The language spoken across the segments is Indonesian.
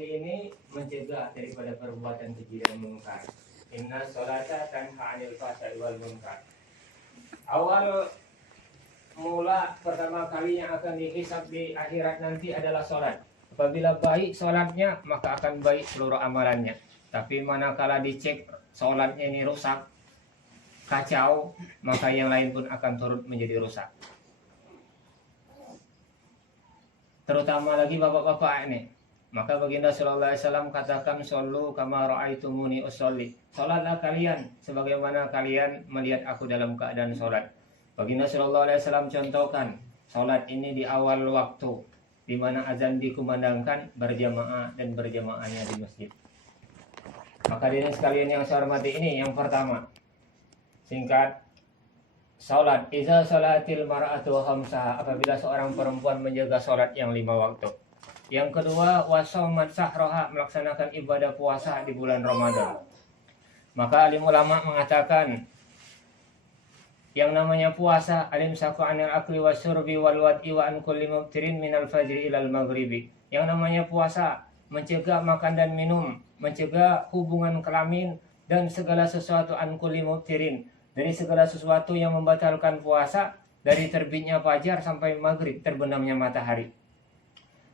Ini mencegah daripada perbuatan keji dan munkar. Inna sholata tanha 'anil fahsya'i wal munkar. Awal mula pertama kali yang akan dihisab di akhirat nanti adalah sholat. Apabila baik sholatnya, maka akan baik seluruh amalannya. Tapi manakala dicek sholatnya ini rusak, kacau, maka yang lain pun akan turut menjadi rusak. Terutama lagi bapak-bapak ini. Maka baginda sallallahu alaihi wasallam katakan, "Shollu kama ra'aitumuni usolli." Salatlah kalian sebagaimana kalian melihat aku dalam keadaan salat. Baginda sallallahu alaihi wasallam contohkan, salat ini di awal waktu di mana azan dikumandangkan berjamaah dan berjamaahnya di masjid. Maka hadirin sekalian yang saya hormati, ini yang pertama. Singkat, salat iza salatil mar'atu khamsa, apabila seorang perempuan menjaga salat yang 5 waktu. Yang kedua, wasaumat sahroha, melaksanakan ibadah puasa di bulan Ramadan. Maka alim ulama mengatakan, yang namanya puasa, alim saku anil akli wasyurbi wal wad'i wa an kulli mubtirin minal fajri ilal maghribi. Yang namanya puasa, mencegah makan dan minum, mencegah hubungan kelamin, dan segala sesuatu an kulli mubtirin, dari segala sesuatu yang membatalkan puasa, dari terbitnya fajar sampai maghrib, terbenamnya matahari.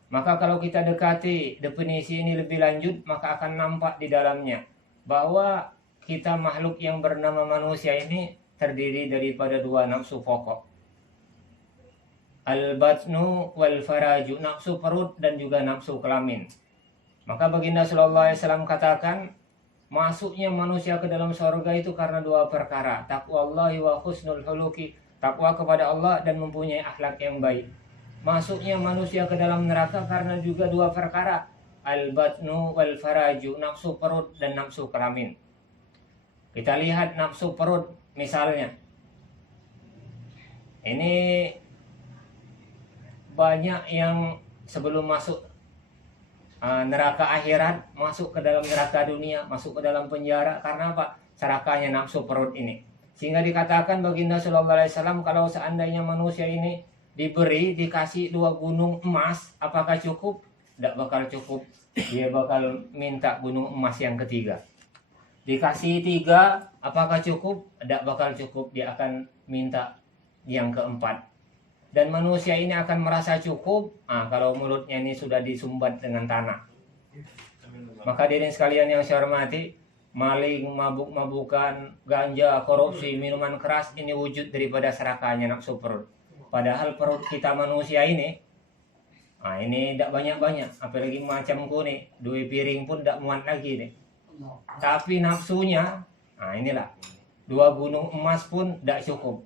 Maka kalau kita dekati definisi ini lebih lanjut, maka akan nampak di dalamnya bahwa kita makhluk yang bernama manusia ini terdiri daripada 2 nafsu pokok. Al-batnu wal faraju, nafsu perut dan juga nafsu kelamin. Maka baginda sallallahu alaihi wasallam katakan, masuknya manusia ke dalam surga itu karena 2 perkara, taqwallahi wa husnul huluki, takwa kepada Allah dan mempunyai akhlak yang baik. Masuknya manusia ke dalam neraka karena juga 2 perkara, al-batnu wal faraju, nafsu perut dan nafsu kelamin. Kita lihat nafsu perut misalnya. Ini banyak yang sebelum masuk neraka akhirat, masuk ke dalam neraka dunia, masuk ke dalam penjara karena apa? Serakahnya nafsu perut ini. Sehingga dikatakan baginda sallallahu alaihi wasallam, kalau seandainya manusia ini dikasih 2 gunung emas, apakah cukup? Tidak bakal cukup. Dia bakal minta gunung emas yang ketiga. Dikasih 3, apakah cukup? Tidak bakal cukup. Dia akan minta yang keempat. Dan manusia ini akan merasa cukup kalau mulutnya ini sudah disumbat dengan tanah. Maka hadirin sekalian yang saya hormati, maling, mabuk-mabukan, ganja, korupsi, minuman keras, ini wujud daripada serakahnya nafsu perut. Padahal perut kita manusia ini tidak banyak-banyak, apalagi macamku nih, 2 piring pun tidak muat lagi nih. Tapi nafsunya, inilah 2 gunung emas pun tidak cukup.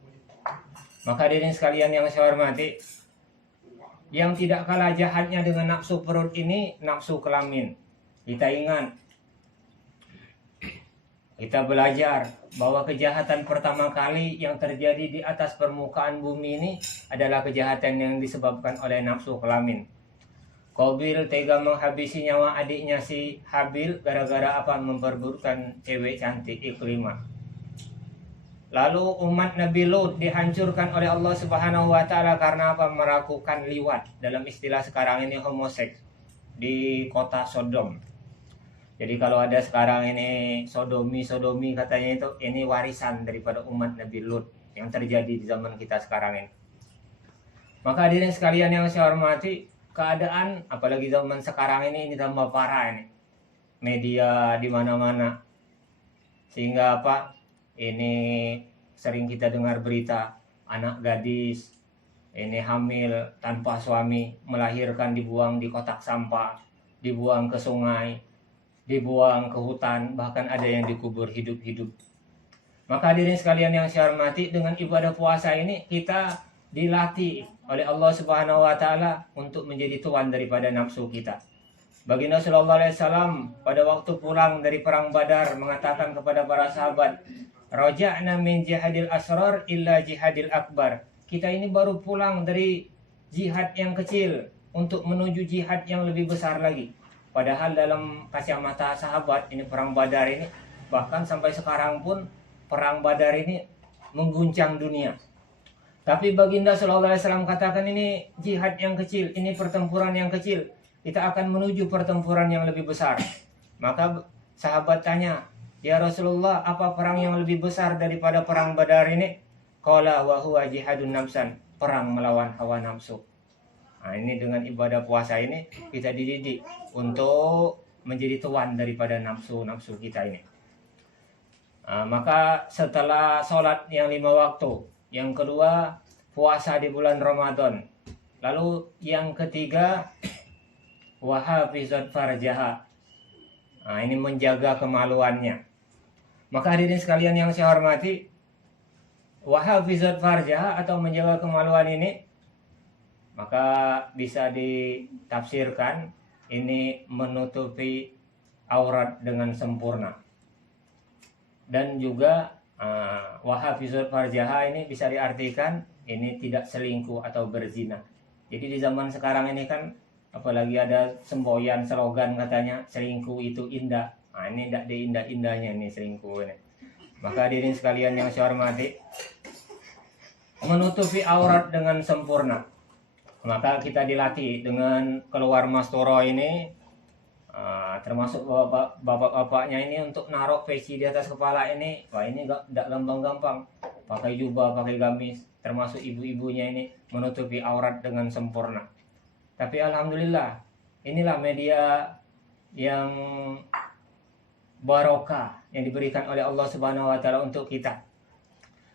Maka hadirin sekalian yang saya hormati, yang tidak kalah jahatnya dengan nafsu perut ini, nafsu kelamin. Kita ingat, kita belajar bahwa kejahatan pertama kali yang terjadi di atas permukaan bumi ini adalah kejahatan yang disebabkan oleh nafsu kelamin. Qabil tega menghabisi nyawa adiknya si Habil gara-gara apa? Memperebutkan cewek cantik Iklimah. Lalu umat Nabi Lut dihancurkan oleh Allah Subhanahu wa taala karena apa? Melakukan liwat, dalam istilah sekarang ini homoseks, di kota Sodom. Jadi kalau ada sekarang ini sodomi katanya, ini warisan daripada umat Nabi Lut yang terjadi di zaman kita sekarang ini. Maka hadirin sekalian yang saya hormati, keadaan apalagi zaman sekarang ini tambah parah ini. Media di mana-mana. Sehingga apa? Ini sering kita dengar berita anak gadis ini hamil tanpa suami, melahirkan dibuang di kotak sampah, dibuang ke sungai, dibuang ke hutan, bahkan ada yang dikubur hidup-hidup. Maka hadirin sekalian yang saya hormati, dengan ibadah puasa ini kita dilatih oleh Allah Subhanahu wa taala untuk menjadi tuan daripada nafsu kita. Baginda sallallahu alaihi wasallam pada waktu pulang dari perang Badar mengatakan kepada para sahabat, "Raja'na min jihadil asrar illa jihadil akbar." Kita ini baru pulang dari jihad yang kecil untuk menuju jihad yang lebih besar lagi. Padahal dalam kacamata sahabat ini perang Badar ini, bahkan sampai sekarang pun perang Badar ini mengguncang dunia. Tapi baginda sallallahu alaihi wasallam katakan ini jihad yang kecil, ini pertempuran yang kecil. kita akan menuju pertempuran yang lebih besar. Maka sahabat tanya, ya Rasulullah, apa perang yang lebih besar daripada perang Badar ini? Qala wa huwa jihadun nafsan, perang melawan hawa nafsu. Nah, ini dengan ibadah puasa ini kita dididik untuk menjadi tuan daripada nafsu-nafsu kita ini. Maka setelah sholat yang 5 waktu, yang kedua puasa di bulan Ramadan, lalu yang ketiga wahafizat farjaha. Ini menjaga kemaluannya. Maka hadirin sekalian yang saya hormati, wahafizat farjaha atau menjaga kemaluan ini, maka bisa ditafsirkan ini menutupi aurat dengan sempurna. Dan juga wahafizat farjaha ini bisa diartikan ini tidak selingkuh atau berzina. Jadi di zaman sekarang ini kan apalagi ada semboyan slogan katanya selingkuh itu indah. Ini tidak diindah-indahnya ini selingkuh ini. Maka hadirin sekalian yang saya hormati, menutupi aurat dengan sempurna. Maka kita dilatih dengan keluar masturo ini, termasuk bapak-bapaknya ini untuk naruh peci di atas kepala ini. Wah, ini tidak gampang-gampang. Pakai jubah, pakai gamis, termasuk ibu-ibunya ini menutupi aurat dengan sempurna. Tapi alhamdulillah, inilah media yang barokah yang diberikan oleh Allah Subhanahu wa taala untuk kita.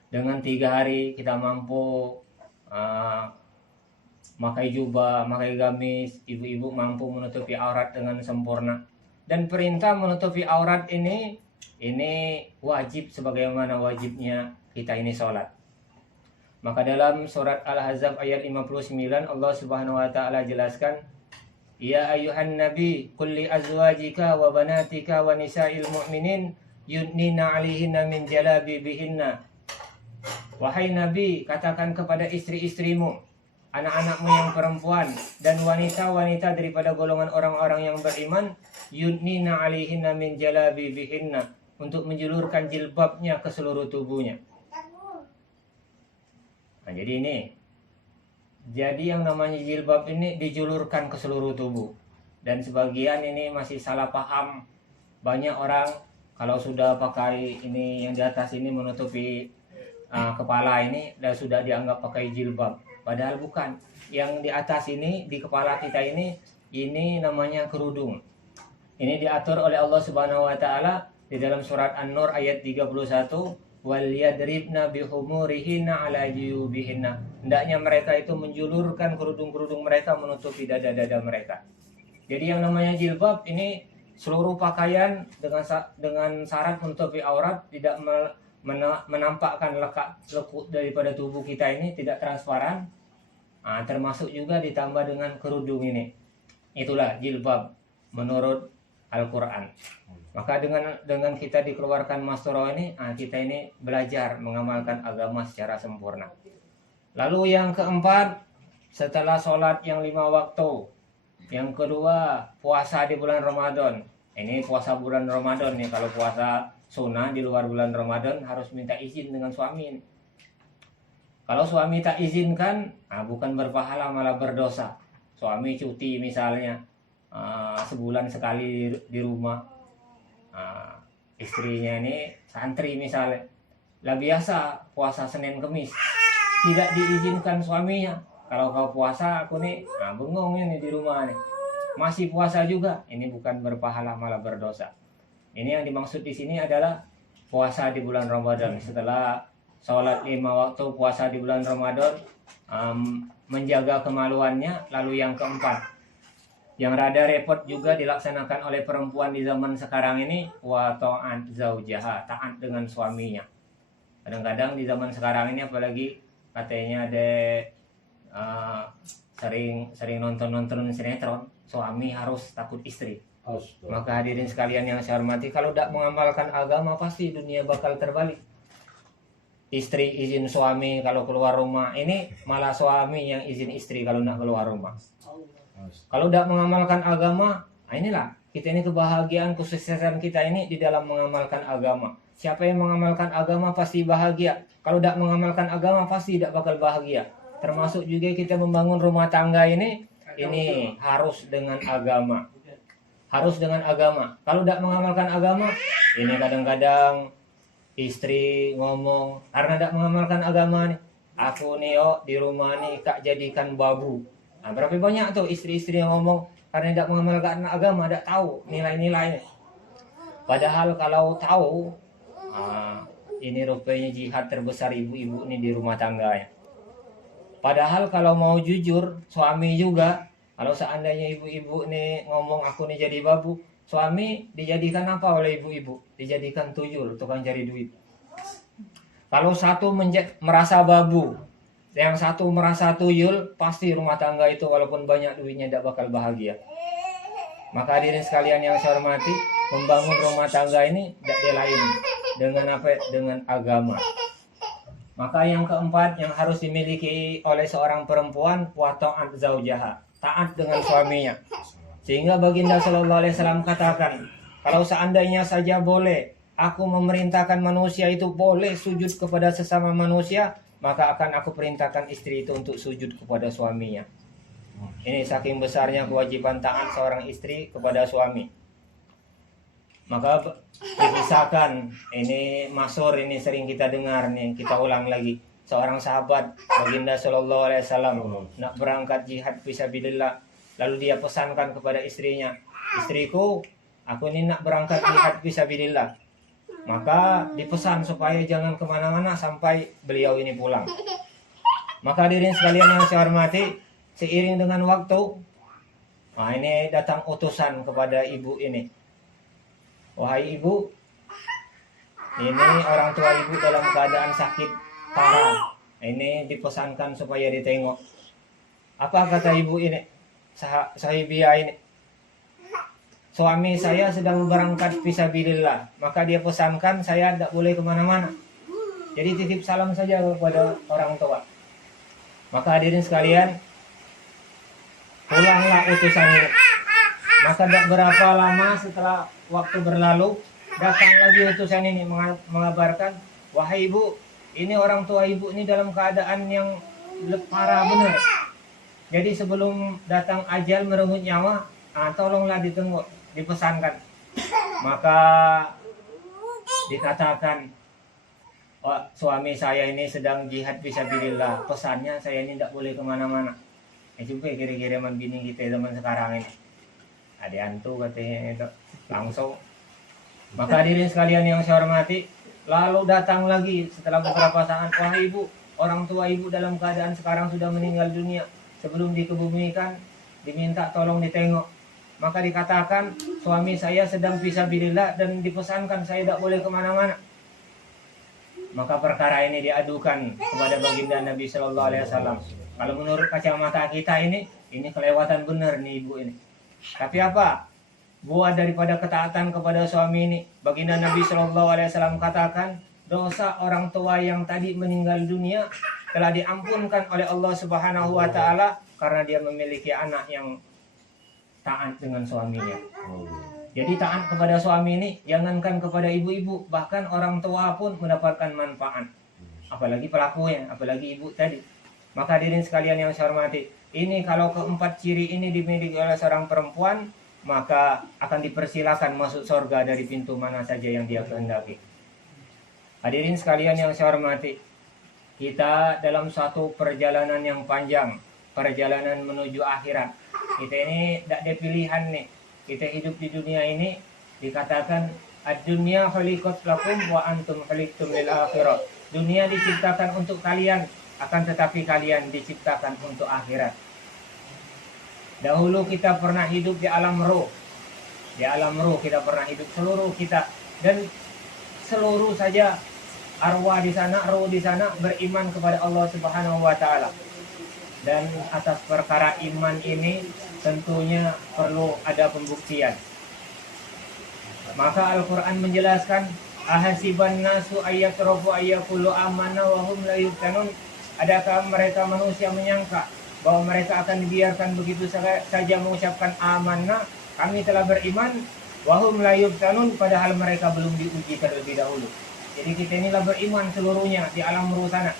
Dengan 3 hari kita mampu pakai jubah, pakai gamis, ibu-ibu mampu menutupi aurat dengan sempurna. Dan perintah menutupi aurat ini wajib sebagaimana wajibnya kita ini sholat. Maka dalam surat Al-Ahzab ayat 59 Allah Subhanahu wa taala jelaskan, ya ayuhan nabi kulli azwajika wa banatika wa nisa'il mu'minin yudnina 'alaihinna min jalabibihinna. Wahai nabi, katakan kepada istri-istrimu, anak-anakmu yang perempuan dan wanita-wanita daripada golongan orang-orang yang beriman, yudnina 'alaihinna min jalabibihinna, untuk menjulurkan jilbabnya ke seluruh tubuhnya. Nah, jadi yang namanya jilbab ini dijulurkan ke seluruh tubuh. Dan sebagian ini masih salah paham. Banyak orang kalau sudah pakai ini yang di atas ini menutupi kepala ini dan sudah dianggap pakai jilbab. Padahal bukan. Yang di atas ini di kepala kita ini namanya kerudung. Ini diatur oleh Allah Subhanahu wa taala di dalam surat An-Nur ayat 31. Waliyadribna bihumurihinna ala juyubihinna. Hendaknya mereka itu menjulurkan kerudung-kerudung mereka menutupi dada-dada mereka. Jadi yang namanya jilbab ini seluruh pakaian dengan syarat menutupi aurat, tidak menampakkan lekuk daripada tubuh kita ini, tidak transparan. Termasuk juga ditambah dengan kerudung ini. Itulah jilbab menurut Al-Quran. Maka dengan kita dikeluarkan masturo ini, kita ini belajar mengamalkan agama secara sempurna. Lalu yang keempat, setelah sholat yang 5 waktu. Yang kedua, puasa di bulan Ramadan. Ini puasa bulan Ramadan nih. Kalau puasa sunnah di luar bulan Ramadan harus minta izin dengan suami. Kalau suami tak izinkan, bukan berpahala malah berdosa. Suami cuti misalnya sebulan sekali di rumah. Istrinya ini santri misalnya, lah biasa puasa Senin Kemis, tidak diizinkan suaminya. Kalau kau puasa aku nih, bengong ini di rumah nih, masih puasa juga. Ini bukan berpahala malah berdosa. Ini yang dimaksud di sini adalah puasa di bulan Ramadan. Setelah sholat 5 waktu puasa di bulan Ramadan, menjaga kemaluannya. Lalu yang keempat, yang rada repot juga dilaksanakan oleh perempuan di zaman sekarang ini, wa ta'at zaujaha, taat dengan suaminya. Kadang-kadang di zaman sekarang ini apalagi katanya ada sering nonton sinetron, suami harus takut istri. Maka hadirin sekalian yang saya hormati, kalau tidak mengamalkan agama pasti dunia bakal terbalik. Istri izin suami kalau keluar rumah, ini malah suami yang izin istri kalau nak keluar rumah. Kalau tidak mengamalkan agama, inilah kita ini kebahagiaan, kesuksesan kita ini di dalam mengamalkan agama. Siapa yang mengamalkan agama pasti bahagia. Kalau tidak mengamalkan agama pasti tidak bakal bahagia. Termasuk juga kita membangun rumah tangga ini, ini harus dengan agama. Harus dengan agama. Kalau tidak mengamalkan agama, ini kadang-kadang istri ngomong, karena tidak mengamalkan agama nih, aku nih di rumah nih kak jadikan babu. Nah, berapa banyak tuh istri-istri yang ngomong karena tidak mengamalkan agama, tidak tahu nilai-nilainya. Padahal kalau tahu, ini rupanya jihad terbesar ibu-ibu ini di rumah tangga ya. Padahal kalau mau jujur, suami juga, kalau seandainya ibu-ibu nih ngomong aku nih jadi babu, suami dijadikan apa oleh ibu-ibu? Dijadikan tuyul, tukang cari duit. Kalau satu merasa babu, yang satu merasa tuyul, pasti rumah tangga itu walaupun banyak duitnya tidak bakal bahagia. Maka hadirin sekalian yang saya hormati, membangun rumah tangga ini tidak lain dengan apa? Dengan agama. Maka yang keempat yang harus dimiliki oleh seorang perempuan, wa ta'at zaujaha, taat dengan suaminya. Sehingga baginda sallallahu alaihi wasallam katakan, kalau seandainya saja boleh aku memerintahkan manusia itu boleh sujud kepada sesama manusia, maka akan aku perintahkan istri itu untuk sujud kepada suaminya. Ini saking besarnya kewajiban taat seorang istri kepada suami. Maka dikisahkan, ini masyhur, ini sering kita dengar nih, kita ulang lagi. Seorang sahabat baginda sallallahu alaihi wasallam nak berangkat jihad fisabilillah, lalu dia pesankan kepada istrinya, istriku, aku ini nak berangkat jihad fisabilillah. Maka dipesan supaya jangan kemana-mana sampai beliau ini pulang. Maka hadirin sekalian yang saya hormati, seiring dengan waktu, ini datang utusan kepada ibu ini. Wahai ibu, ini orang tua ibu dalam keadaan sakit parah. Ini dipesankan supaya ditengok. Apa kata ibu ini? Sahibiyah ini, suami saya sedang berangkat fisabilillah, maka dia pesankan saya tidak boleh kemana-mana. Jadi titip salam saja kepada orang tua. Maka hadirin sekalian, pulanglah utusan ini. Maka tidak berapa lama setelah waktu berlalu, datang lagi utusan ini mengabarkan, wahai ibu, ini orang tua ibu ini dalam keadaan yang parah benar. Jadi sebelum datang ajal merenggut nyawa, tolonglah ditengok, dipesankan. Maka dikatakan, suami saya ini sedang jihad fisabilillah, pesannya saya ini tidak boleh kemana-mana. Juga kira-kira bini kita zaman sekarang ini, adik antu katanya itu langsung. Maka hadirin sekalian yang saya hormati, lalu datang lagi setelah beberapa saat, wahai ibu, orang tua ibu dalam keadaan sekarang sudah meninggal dunia. Sebelum dikebumikan, diminta tolong ditengok. Maka dikatakan, suami saya sedang fisabilillah dan dipesankan saya tidak boleh kemana-mana. Maka perkara ini diadukan kepada baginda Nabi Sallallahu Alaihi Wasallam. Kalau menurut kacamata kita ini kelewatan benar nih ibu ini. Tapi apa? Buah daripada ketaatan kepada suami ini, baginda Nabi Sallallahu Alaihi Wasallam katakan, dosa orang tua yang tadi meninggal dunia telah diampunkan oleh Allah Subhanahu wa taala karena dia memiliki anak yang taat dengan suaminya. Jadi taat kepada suami ini jangankan kepada ibu-ibu, bahkan orang tua pun mendapatkan manfaat. Apalagi pelakunya, apalagi ibu tadi. Maka hadirin sekalian yang saya hormati, ini kalau keempat ciri ini dimiliki oleh seorang perempuan, maka akan dipersilakan masuk surga dari pintu mana saja yang dia kehendaki. Hadirin sekalian yang saya hormati, kita dalam suatu perjalanan yang panjang, perjalanan menuju akhirat. Kita ini tidak ada pilihan nih. Kita hidup di dunia ini dikatakan ad-dunya khuliqat lakum wa antum khuliqtum lil akhirah. Dunia diciptakan untuk kalian, akan tetapi kalian diciptakan untuk akhirat. Dahulu kita pernah hidup di alam roh. Di alam roh kita pernah hidup, seluruh kita, dan seluruh saja arwah di sana, roh di sana beriman kepada Allah Subhanahu wa taala. Dan atas perkara iman ini tentunya perlu ada pembuktian. Maka Al-Qur'an menjelaskan, ahasiban nasu ayyatrafu ayyaqulu amanna wa hum la yuftanun. Adakah mereka manusia menyangka bahwa mereka akan dibiarkan begitu saja mengucapkan amanna, kami telah beriman, wa hum la yuftanun, padahal mereka belum diuji terlebih dahulu. Jadi kita inilah beriman seluruhnya di alam ruh sana.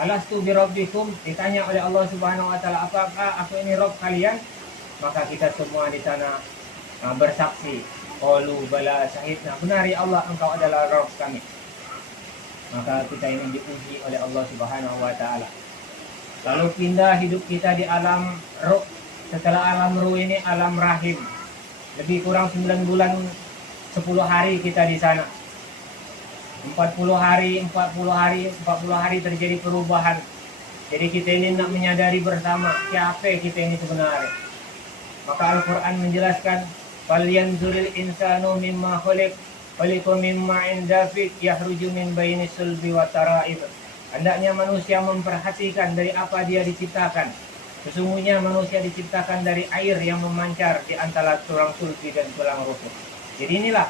Alastu birabbikum, ditanya oleh Allah Subhanahu wa taala, apakah aku ini Rabb kalian? Maka kita semua di sana bersaksi, qalu bala syahidna, benar ya Allah, engkau adalah Rabb kami. Maka kita ini diuji oleh Allah Subhanahu wa taala. Lalu pindah hidup kita di alam ruh. Setelah alam ruh ini alam rahim. Lebih kurang 9 bulan 10 hari kita di sana. 40 hari terjadi perubahan. Jadi kita ini nak menyadari bersama siapa kita ini sebenarnya. Maka Al-Quran menjelaskan, falyanzuril insanu mimma khuliq, khuliqa mimma indafik yahruju min baini sulbi wa tara'ib. Hendaknya manusia memperhatikan dari apa dia diciptakan. Sesungguhnya manusia diciptakan dari air yang memancar di antara tulang sulbi dan tulang rusuk. Jadi inilah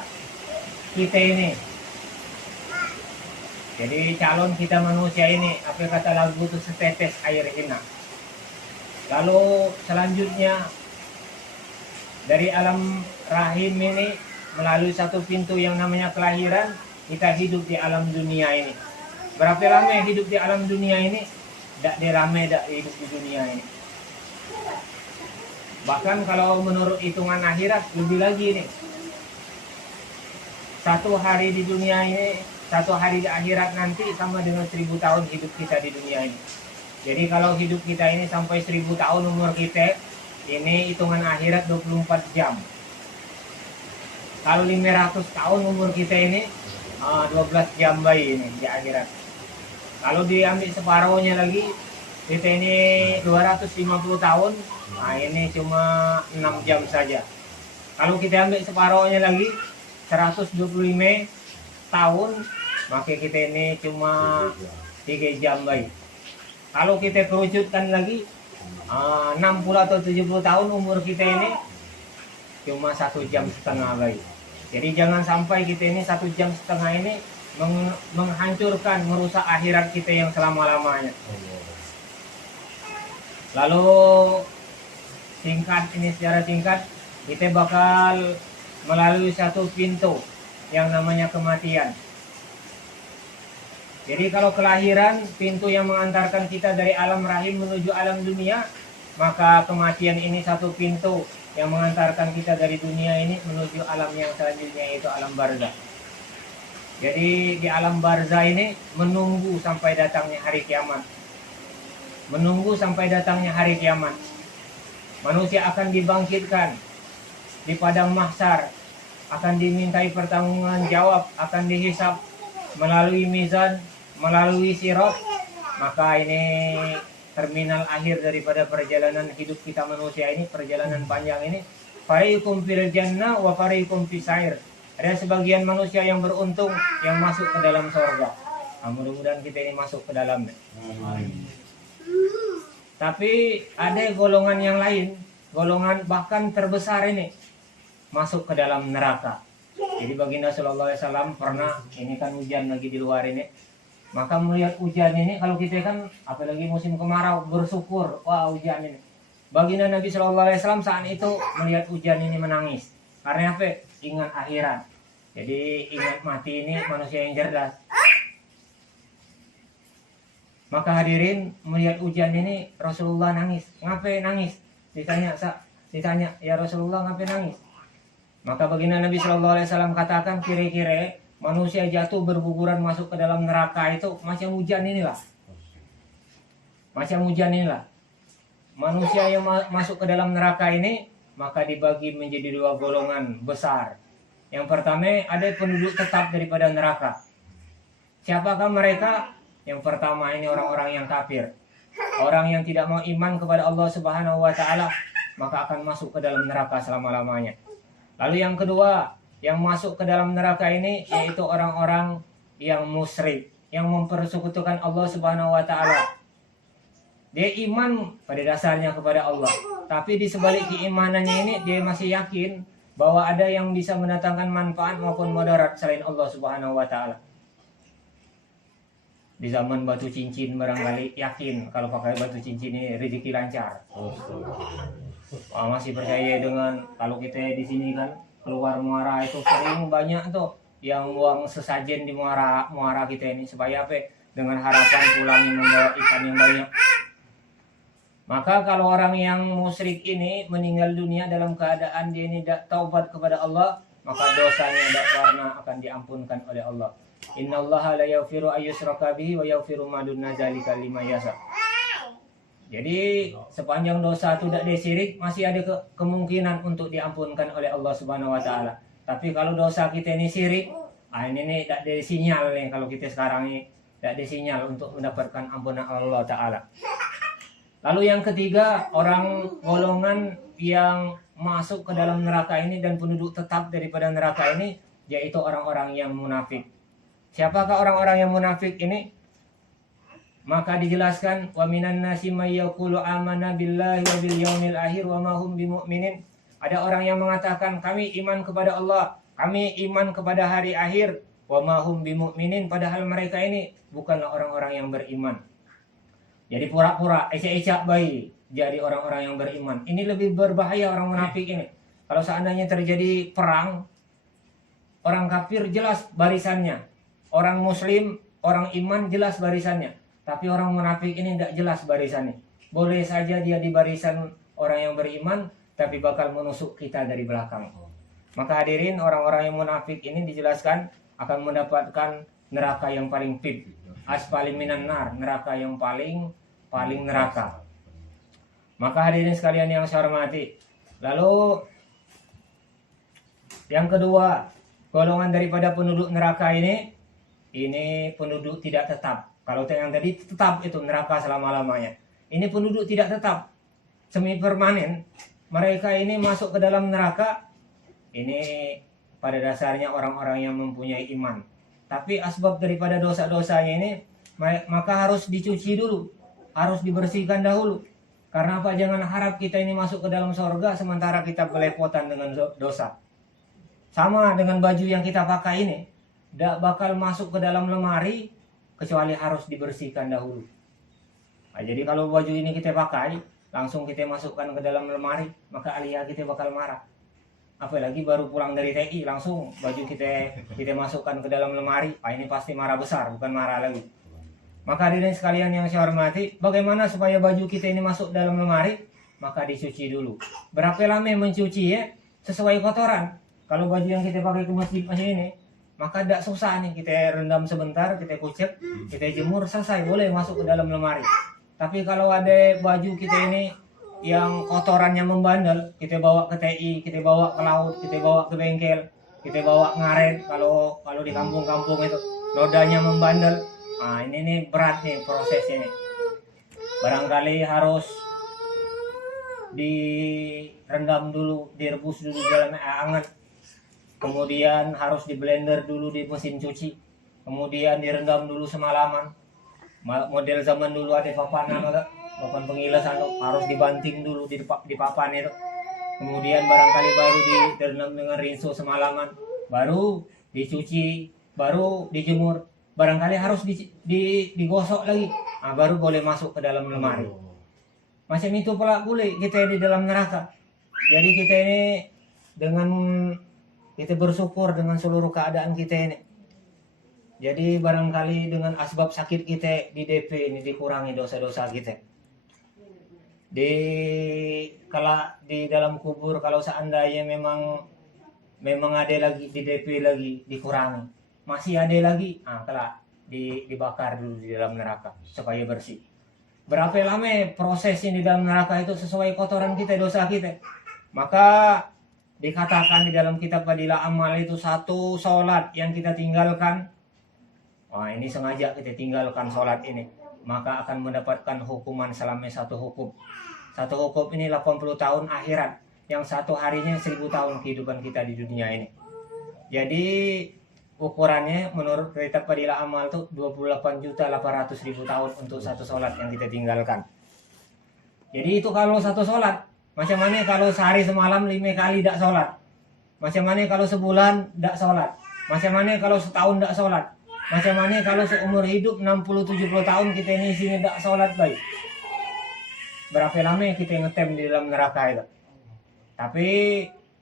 kita ini. Jadi calon kita manusia ini, apa kata lagu itu, setetes air hina. Lalu selanjutnya dari alam rahim ini melalui satu pintu yang namanya kelahiran, kita hidup di alam dunia ini. Berapa lama hidup di alam dunia ini? Tak dirame, tak hidup di dunia ini. Bahkan kalau menurut hitungan akhirat lebih lagi nih. Satu hari di dunia ini, satu hari di akhirat nanti sama dengan 1000 tahun hidup kita di dunia ini. Jadi kalau hidup kita ini sampai 1000 tahun umur kita, ini hitungan akhirat 24 jam. Kalau 500 tahun umur kita ini, 12 jam bayi ini di akhirat. Kalau diambil separuhnya lagi, kita ini 250 tahun, ini cuma 6 jam saja. Kalau kita ambil separuhnya lagi, 125 tahun, maka kita ini cuma 3 jam baik. Kalau kita kerucutkan lagi 60 atau 70 tahun umur kita ini cuma 1 jam setengah baik. Jadi jangan sampai kita ini 1 jam setengah ini menghancurkan, merusak akhirat kita yang selama-lamanya. Lalu secara singkat kita bakal melalui satu pintu yang namanya kematian. Jadi kalau kelahiran, pintu yang mengantarkan kita dari alam rahim menuju alam dunia, maka kematian ini satu pintu yang mengantarkan kita dari dunia ini menuju alam yang selanjutnya, yaitu alam barzah. Jadi di alam barzah ini menunggu sampai datangnya hari kiamat. Menunggu sampai datangnya hari kiamat. Manusia akan dibangkitkan di padang mahsyar, akan dimintai pertanggungjawaban jawab, akan dihisab melalui mizan, melalui sirat. Maka ini terminal akhir daripada perjalanan hidup kita manusia ini, perjalanan panjang ini. Fariqum fil jannah wa fariqum fis sa'ir. Ada sebagian manusia yang beruntung yang masuk ke dalam surga. Mudah-mudahan kita ini masuk ke dalamnya. Tapi ada golongan yang lain, golongan bahkan terbesar ini masuk ke dalam neraka. Jadi baginda sallallahu alaihi wasallam pernah, ini kan hujan lagi di luar ini, maka melihat hujan ini, kalau kita kan apalagi musim kemarau bersyukur, wah hujan ini. Baginda Nabi sallallahu alaihi wasallam saat itu melihat hujan ini menangis. Karena apa? Ingat akhirat. Jadi ingat mati ini manusia yang cerdas. Maka hadirin, melihat hujan ini Rasulullah nangis. Ngapain nangis? Ditanya, ya Rasulullah ngapain nangis? Maka baginda Nabi Shallallahu Alaihi Wasallam katakan, kira-kira manusia jatuh berguguran masuk ke dalam neraka itu macam hujan inilah. Macam hujan inilah. Manusia yang masuk ke dalam neraka ini maka dibagi menjadi 2 golongan besar. Yang pertama, ada penduduk tetap daripada neraka. Siapakah mereka? Yang pertama ini orang-orang yang kafir. Orang yang tidak mau iman kepada Allah Subhanahu wa taala, maka akan masuk ke dalam neraka selama-lamanya. Lalu yang kedua, yang masuk ke dalam neraka ini yaitu orang-orang yang musyrik, yang mempersekutukan Allah Subhanahu wa taala. Dia iman pada dasarnya kepada Allah, tapi di sebalik keimanannya ini dia masih yakin bahwa ada yang bisa mendatangkan manfaat maupun mudarat selain Allah Subhanahu wa taala. Di zaman batu cincin barangkali yakin kalau pakai batu cincin ini rezeki lancar. Masih percaya dengan kalau kita di sini kan keluar muara itu sering banyak tuh yang buang sesajen di muara kita ini supaya apa? dengan harapan pulangnya membawa ikan yang banyak. Maka kalau orang yang musyrik ini meninggal dunia dalam keadaan dia ini tidak taubat kepada Allah, maka dosanya tidak pernah akan diampunkan oleh Allah. Innallaha la yaghfiru ayyushraka bihi wa yaghfiru ma duna dzalika liman yasha. Jadi sepanjang dosa itu tidak disirik, masih ada kemungkinan untuk diampunkan oleh Allah Subhanahu wa taala. Tapi kalau dosa kita ini sirik, ini nih tidak ada sinyal nih kalau kita sekarang ini tidak ada sinyal untuk mendapatkan ampunan Allah taala. Lalu yang ketiga, orang golongan yang masuk ke dalam neraka ini dan penduduk tetap daripada neraka ini, yaitu orang-orang yang munafik. Siapakah orang-orang yang munafik ini? Maka dijelaskan, wa minan nasi may yaqulu amanna billahi wa bil yaumil akhir wa ma hum bimu'minin. Ada orang yang mengatakan kami iman kepada Allah, kami iman kepada hari akhir, wa ma hum bimu'minin, padahal mereka ini bukanlah orang-orang yang beriman. Jadi pura-pura, ecek-ecek bayi jadi orang-orang yang beriman. Ini lebih berbahaya orang munafik ini. Kalau seandainya terjadi perang, orang kafir jelas barisannya. Orang muslim, orang iman jelas barisannya. Tapi orang munafik ini tidak jelas barisannya. Boleh saja dia di barisan orang yang beriman, tapi bakal menusuk kita dari belakang. Maka hadirin, orang-orang yang munafik ini dijelaskan akan mendapatkan neraka yang paling pip. Asfali minan nar, neraka yang paling neraka. Maka hadirin sekalian yang saya hormati, lalu yang kedua, golongan daripada penduduk neraka ini penduduk tidak tetap. Kalau yang tadi tetap itu neraka selama-lamanya. Ini penduduk tidak tetap, semi permanen. Mereka ini masuk ke dalam neraka. Ini pada dasarnya orang-orang yang mempunyai iman. Tapi asbab daripada dosa-dosanya ini maka harus dicuci dulu, harus dibersihkan dahulu. Karena apa? Jangan harap kita ini masuk ke dalam surga sementara kita belepotan dengan dosa. Sama dengan baju yang kita pakai ini, tidak bakal masuk ke dalam lemari kecuali harus dibersihkan dahulu. Nah, jadi kalau baju ini kita pakai, langsung kita masukkan ke dalam lemari, maka aliyah kita bakal marah. Apalagi baru pulang dari TI, langsung baju kita masukkan ke dalam lemari, ini pasti marah besar, bukan marah lagi. Maka hadirin sekalian yang saya hormati, bagaimana supaya baju kita ini masuk dalam lemari? Maka dicuci dulu. Berapa lama mencuci ya? Sesuai kotoran. Kalau baju yang kita pakai ke masjid ini, maka tidak susah nih, kita rendam sebentar, kita kucek, kita jemur, selesai, boleh masuk ke dalam lemari. Tapi kalau ada baju kita ini yang kotorannya membandel, kita bawa ke TI, kita bawa ke laut, kita bawa ke bengkel, kita bawa ngaret, kalau di kampung-kampung itu nodanya membandel. Nah, ini nih berat nih prosesnya nih. Barangkali harus direndam dulu, direbus dulu dalam air hangat. Kemudian harus di blender dulu di mesin cuci. Kemudian direndam dulu semalaman. Model zaman dulu ada papan pengilas harus dibanting dulu di papan itu. Kemudian barangkali baru direndam dengan rinso semalaman, baru dicuci, baru dijemur. Barangkali harus digosok lagi. Nah, baru boleh masuk ke dalam lemari. Macam itu pula boleh kita di dalam neraka. Jadi kita ini dengan kita bersyukur dengan seluruh keadaan kita ini. Jadi barangkali dengan asbab sakit kita di DP ini dikurangi dosa-dosa kita. Di dalam kubur kalau seandainya memang ada lagi di DP lagi dikurangi, masih ada lagi, kalau dibakar dulu di dalam neraka supaya bersih. Berapa lama prosesnya di dalam neraka itu sesuai kotoran kita, dosa kita. Maka dikatakan di dalam kitab Fadilah Amal itu satu sholat yang kita tinggalkan, ini sengaja kita tinggalkan sholat ini, maka akan mendapatkan hukuman selama satu hukum. Satu hukum ini 80 tahun akhirat, yang satu harinya 1000 tahun kehidupan kita di dunia ini. Jadi ukurannya menurut kitab Fadilah Amal itu 28.800.000 tahun untuk satu sholat yang kita tinggalkan. Jadi itu kalau satu sholat. Macam mana kalau sehari semalam 5 kali tidak sholat? Macam mana kalau sebulan tidak sholat? Macam mana kalau setahun tidak sholat? Macam mana kalau seumur hidup 60-70 tahun kita ini sini tidak sholat baik? Berapa lama kita ngetem di dalam neraka itu? Tapi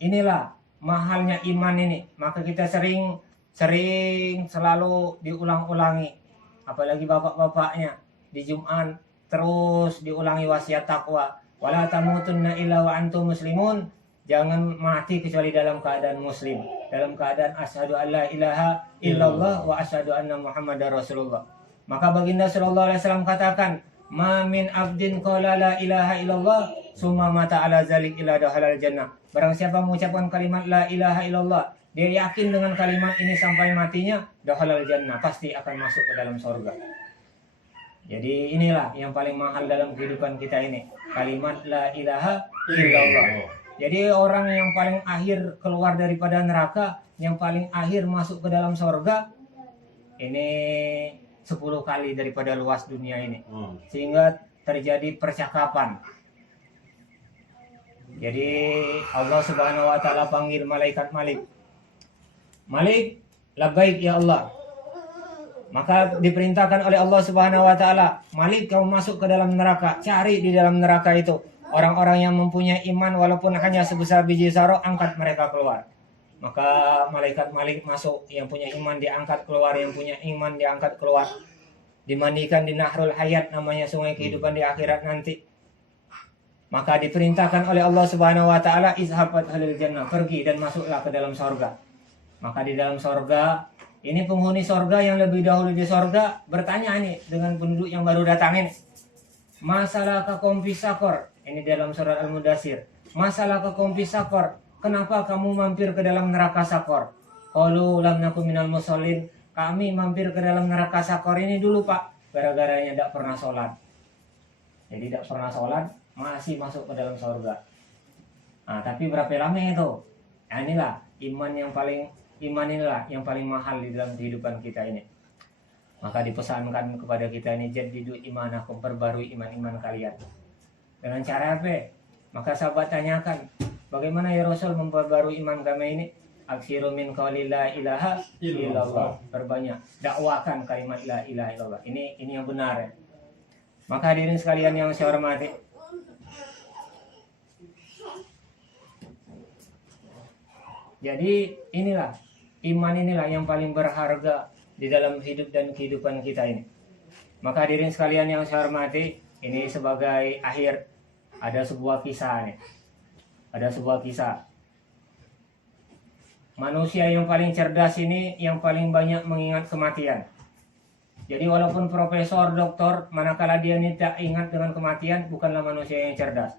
inilah mahalnya iman ini. Maka kita sering selalu diulang-ulangi. apalagi bapak-bapaknya di Jumat terus diulangi wasiat takwa, wala tamutunna illa wa antum muslimun, jangan mati kecuali dalam keadaan muslim, dalam keadaan asyhadu alla ilaha illallah wa asyhadu anna muhammadar rasulullah. Maka baginda sallallahu alaihi wasallam katakan, ma min abdin qala la ilaha illallah summa mata ala zalik ila dakhalal jannah. Barang siapa mengucapkan kalimat la ilaha illallah, dia yakin dengan kalimat ini sampai matinya, dakhalal jannah, pasti akan masuk ke dalam surga. Jadi inilah yang paling mahal dalam kehidupan kita ini, kalimat la ilaha illallah. Jadi orang yang paling akhir keluar daripada neraka, yang paling akhir masuk ke dalam surga, ini 10 kali daripada luas dunia ini. Sehingga terjadi percakapan. Jadi Allah Subhanahu wa taala panggil malaikat Malik. Malik, labbaik ya Allah. Maka diperintahkan oleh Allah Subhanahu wa taala, Malik, kamu masuk ke dalam neraka, cari di dalam neraka itu orang-orang yang mempunyai iman walaupun hanya sebesar biji zarah, angkat mereka keluar. Maka malaikat Malik masuk, yang punya iman diangkat keluar, yang punya iman diangkat keluar. Dimandikan di Nahrul Hayat, namanya sungai kehidupan di akhirat nanti. Maka diperintahkan oleh Allah Subhanahu wa taala, izhabat halil jannah, pergi dan masuklah ke dalam surga. Maka di dalam surga, ini penghuni surga yang lebih dahulu di surga bertanya nih dengan penduduk yang baru datang ini. Masalah kaum fi sakor, ini dalam surat Al-Mudaththir. Masalah kaum fi sakor, kenapa kamu mampir ke dalam neraka sakor? Qalu lam nakum minal musallin, kami mampir ke dalam neraka sakor ini dulu Pak, gara-garanya tidak pernah sholat. Jadi tidak pernah sholat, masih masuk ke dalam surga. Nah, tapi berapa lama itu? Nah, inilah iman inilah yang paling mahal di dalam kehidupan kita ini. Maka dipesankan kepada kita ini, jadidu imanakum, perbarui iman-iman kalian. Dengan cara apa? Maka sahabat tanyakan, bagaimana ya Rasul memperbarui iman kami ini? Aksiru min qawli la ilaha illallah. Perbanyak dakwakan kalimat la ilaha illallah. Ini yang benar ya. Maka hadirin sekalian yang saya hormati, jadi inilah iman inilah yang paling berharga di dalam hidup dan kehidupan kita ini. Maka hadirin sekalian yang saya hormati, ini sebagai akhir ada sebuah kisah nih. Ada sebuah kisah. Manusia yang paling cerdas ini yang paling banyak mengingat kematian. Jadi walaupun profesor, doktor, manakala dia tidak ingat dengan kematian, bukanlah manusia yang cerdas.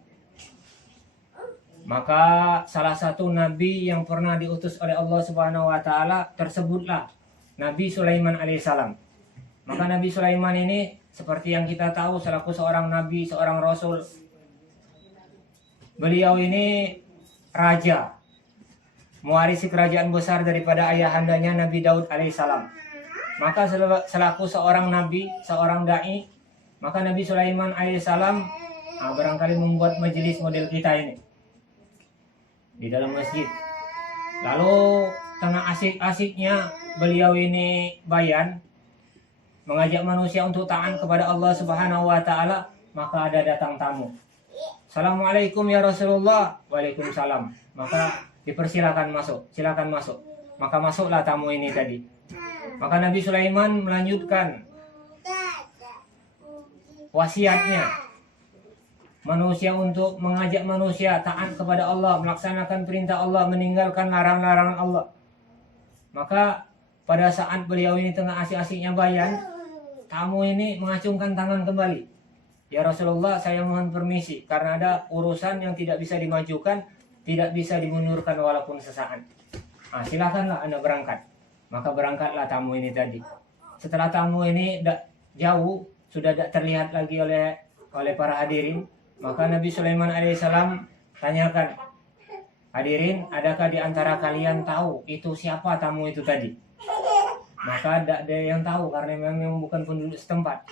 Maka salah satu nabi yang pernah diutus oleh Allah Subhanahu wa taala tersebutlah Nabi Sulaiman alaihissalam. Maka Nabi Sulaiman ini seperti yang kita tahu selaku seorang nabi, seorang rasul. Beliau ini raja, mewarisi kerajaan besar daripada ayahandanya Nabi Daud alaihissalam. Maka selaku seorang nabi, seorang dai, maka Nabi Sulaiman alaihissalam barangkali membuat majelis model kita ini di dalam masjid. Lalu tengah asik-asiknya beliau ini bayan mengajak manusia untuk taat kepada Allah Subhanahu wa taala, maka ada datang tamu. Assalamualaikum ya Rasulullah. Waalaikumsalam. Maka dipersilakan masuk, silakan masuk. Maka masuklah tamu ini tadi. Maka Nabi Sulaiman melanjutkan wasiatnya, manusia untuk mengajak manusia taat kepada Allah, melaksanakan perintah Allah, meninggalkan larangan-larangan Allah. Maka pada saat beliau ini tengah asik-asiknya bayan, tamu ini mengacungkan tangan kembali. Ya Rasulullah, saya mohon permisi karena ada urusan yang tidak bisa dimajukan, tidak bisa dimundurkan walaupun sesaat. Silakanlah Anda berangkat. Maka berangkatlah tamu ini tadi. Setelah tamu ini jauh, sudah tidak terlihat lagi oleh para hadirin, maka Nabi Sulaiman alaihissalam tanyakan, hadirin, adakah di antara kalian tahu itu siapa tamu itu tadi? Maka tidak ada yang tahu karena memang bukan penduduk setempat.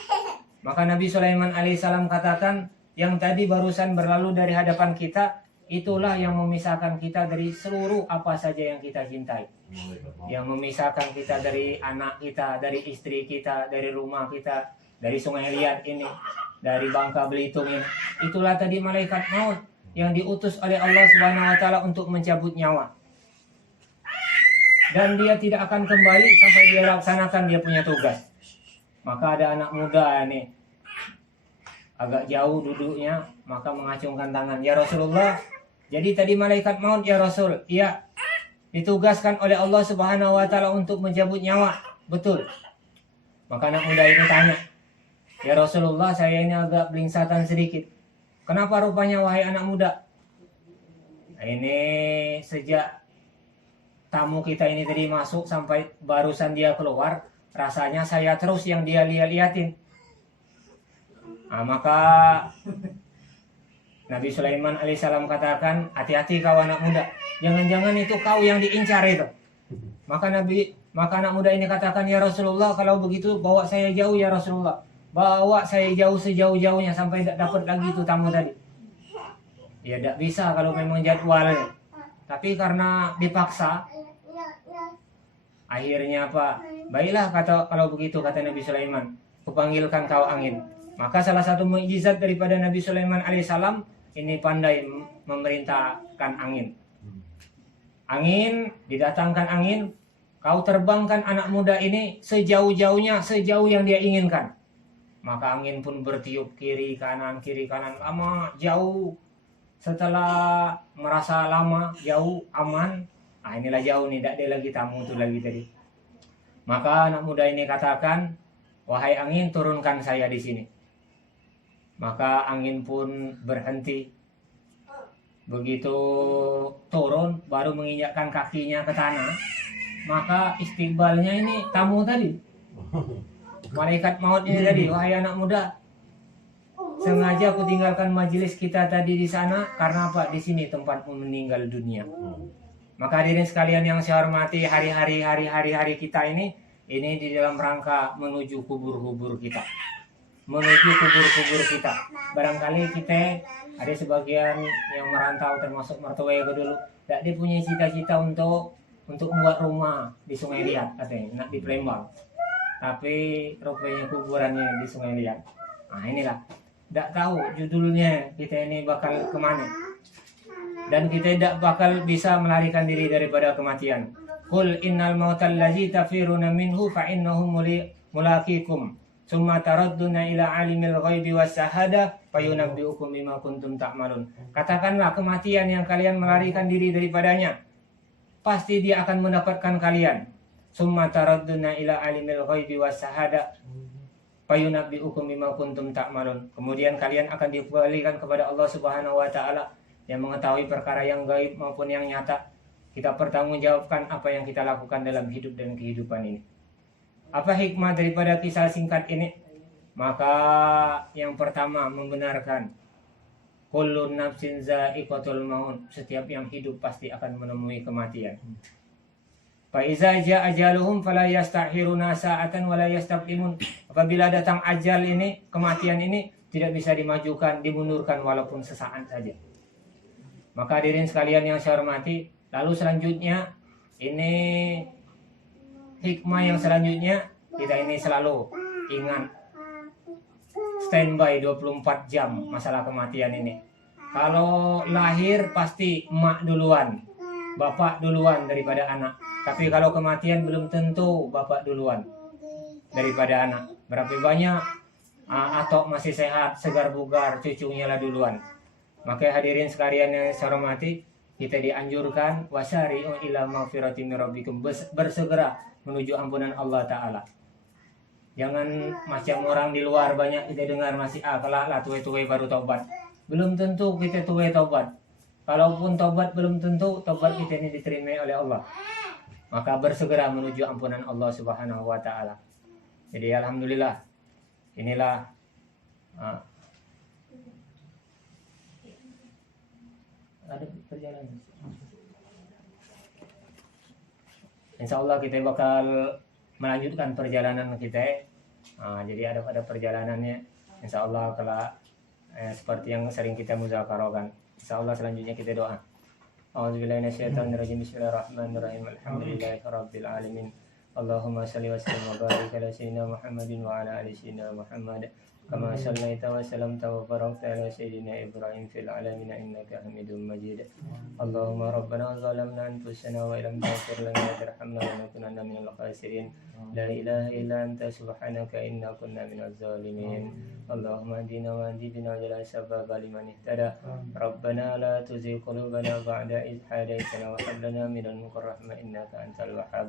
Maka Nabi Sulaiman alaihissalam katakan, yang tadi barusan berlalu dari hadapan kita, itulah yang memisahkan kita dari seluruh apa saja yang kita cintai. Yang memisahkan kita dari anak kita, dari istri kita, dari rumah kita, dari Sungai Liat ini, dari Bangka Belitung ini. Itulah tadi malaikat maut yang diutus oleh Allah Subhanahu wa taala untuk mencabut nyawa. Dan dia tidak akan kembali sampai dia laksanakan dia punya tugas. Maka ada anak muda nih, agak jauh duduknya, maka mengacungkan tangan. Ya Rasulullah, jadi tadi malaikat maut ya Rasul? Iya, ditugaskan oleh Allah Subhanahu wa Ta'ala untuk menjabut nyawa. Betul. Maka anak muda ini tanya, ya Rasulullah, saya ini agak belingsatan sedikit. Kenapa rupanya wahai anak muda? Nah, ini sejak tamu kita ini tadi masuk sampai barusan dia keluar, rasanya saya terus yang dia liatin. Nah, maka Nabi Sulaiman alaihissalam katakan, hati-hati kau anak muda, jangan-jangan itu kau yang diincar itu. Maka anak muda ini katakan, ya Rasulullah, kalau begitu bawa saya jauh ya Rasulullah, bawa saya jauh sejauh-jauhnya sampai tidak dapat lagi itu tamu tadi. Ya tidak bisa kalau memang jadwalnya. Tapi karena dipaksa, akhirnya apa? Baiklah kalau begitu, kata Nabi Sulaiman, kupanggilkan kau angin. Maka salah satu mukjizat daripada Nabi Sulaiman alaihissalam, ini pandai memerintahkan angin. Angin, didatangkan angin, kau terbangkan anak muda ini sejauh-jauhnya, sejauh yang dia inginkan. Maka angin pun bertiup kiri kanan, lama, jauh. Setelah merasa lama, jauh, aman, nah inilah jauh nih, tidak ada lagi tamu itu lagi tadi. Maka anak muda ini katakan, wahai angin, turunkan saya di sini. Maka angin pun berhenti. Begitu turun, baru menginjakkan kakinya ke tanah, maka istiqbalnya ini tamu tadi, malaikat maut ini tadi. Wahai anak muda, sengaja aku tinggalkan majelis kita tadi di sana karena apa? Di sini tempatmu meninggal dunia. Maka hadirin sekalian yang saya hormati, hari-hari kita ini di dalam rangka menuju kubur-kubur kita. Menuju kubur-kubur kita. Barangkali kita ada sebagian yang merantau, termasuk mertuaku dulu, tidak dia punya cita-cita untuk membuat rumah di Sungai Liat, katanya, nak di Palembang. Tapi rupanya kuburannya di Sungai Liat. Nah inilah, tidak tahu judulnya kita ini bakal kemana. Dan kita tidak bakal bisa melarikan diri daripada kematian. Qul innal mautal ladzi tafiruna minhu fa innahu mulaqikum. Summa taradduna ila alimil ghaibi was syahada fayunabbiukum bima kuntum ta'malun. Katakanlah, kematian yang kalian melarikan diri daripadanya, pasti dia akan mendapatkan kalian. Summa taradduna ila alimil ghaibi was syahada fayunabbiukum bima kuntum ta'malun. Kemudian kalian akan dikembalikan kepada Allah Subhanahu wa Ta'ala yang mengetahui perkara yang gaib maupun yang nyata. Kita pertanggungjawabkan apa yang kita lakukan dalam hidup dan kehidupan ini. Apa hikmah daripada kisah singkat ini? Maka yang pertama, membenarkan kullu nafsin za'iqatul maut, setiap yang hidup pasti akan menemui kematian. Fa iza jaa ajaluhum fala yasta'khiruna sa'atan wa la yastaqdimun. Apabila datang ajal ini, kematian ini tidak bisa dimajukan, dimundurkan walaupun sesaat saja. Maka hadirin sekalian yang saya hormati, lalu selanjutnya ini hikmah yang selanjutnya, kita ini selalu ingat standby 24 jam masalah kematian ini. Kalau lahir pasti emak duluan, bapak duluan daripada anak. Tapi kalau kematian belum tentu bapak duluan daripada anak. Berapa banyak atok masih sehat, segar bugar, cucunya lah duluan. Maka hadirin sekalian yang saya hormati, kita dianjurkan wasari'u ila maghfirati min rabbikum, bersegera menuju ampunan Allah Ta'ala. Jangan macam orang di luar banyak kita dengar masih kalah lah tuwe-tuwe baru tobat. Belum tentu kita tuwe tobat. Kalaupun tobat belum tentu tobat kita ini diterima oleh Allah. Maka bersegera menuju ampunan Allah Subhanahu wa Ta'ala. Jadi alhamdulillah, inilah ada perjalanan. Insya Allah kita bakal melanjutkan perjalanan kita. Jadi ada perjalanannya. Insya Allah kalau seperti yang sering kita muzakarahkan. Insya Allah selanjutnya kita doa. A'udzubillahi minasyaitonirrajim. Bismillahirrahmanirrahim. Alhamdulillahirabbil alamin. Allahumma shalli wa sallim wa barik ala sayyidina Muhammadin wa ala ali sayyidina Muhammad. كما صليت وسلمت وباركت على سيدنا إبراهيم في العالمين إنك حميد مجيد اللهم ربنا ظلمنا أنفسنا وإن لم تغفر لنا وترحمنا لنكونن من الخاسرين لا إله إلا أنت سبحانك إنا كنا من الظالمين اللهم اهدنا واهد بنا وجعل سببا لمن اهتدى ربنا لا تزغ قلوبنا بعد إذ هديتنا وهب لنا من لدنك رحمة إنك أنت الوهاب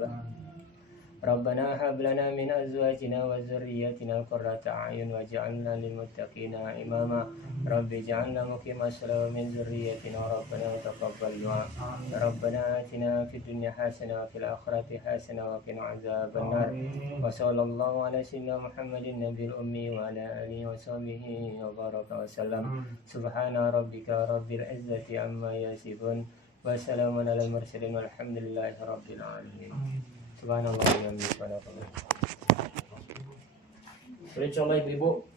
ربنا هب لنا من أزواجنا وذرياتنا قرة أعين واجعلنا للمتقين إماما رب اجعلنا مقيم الصلاة ومن ذريتنا ربنا تقبل دعاء ربنا آتنا في الدنيا حسنة وفي الآخرة حسنة وقنا عذاب النار وصلى الله على سيدنا محمد النبي الأمي وعلى آله وصحبه وبارك وسلم سبحان ربك رب العزة عما يصفون وسلام على المرسلين والحمد لله رب العالمين Subhanallah. So inshallah ibu-ibu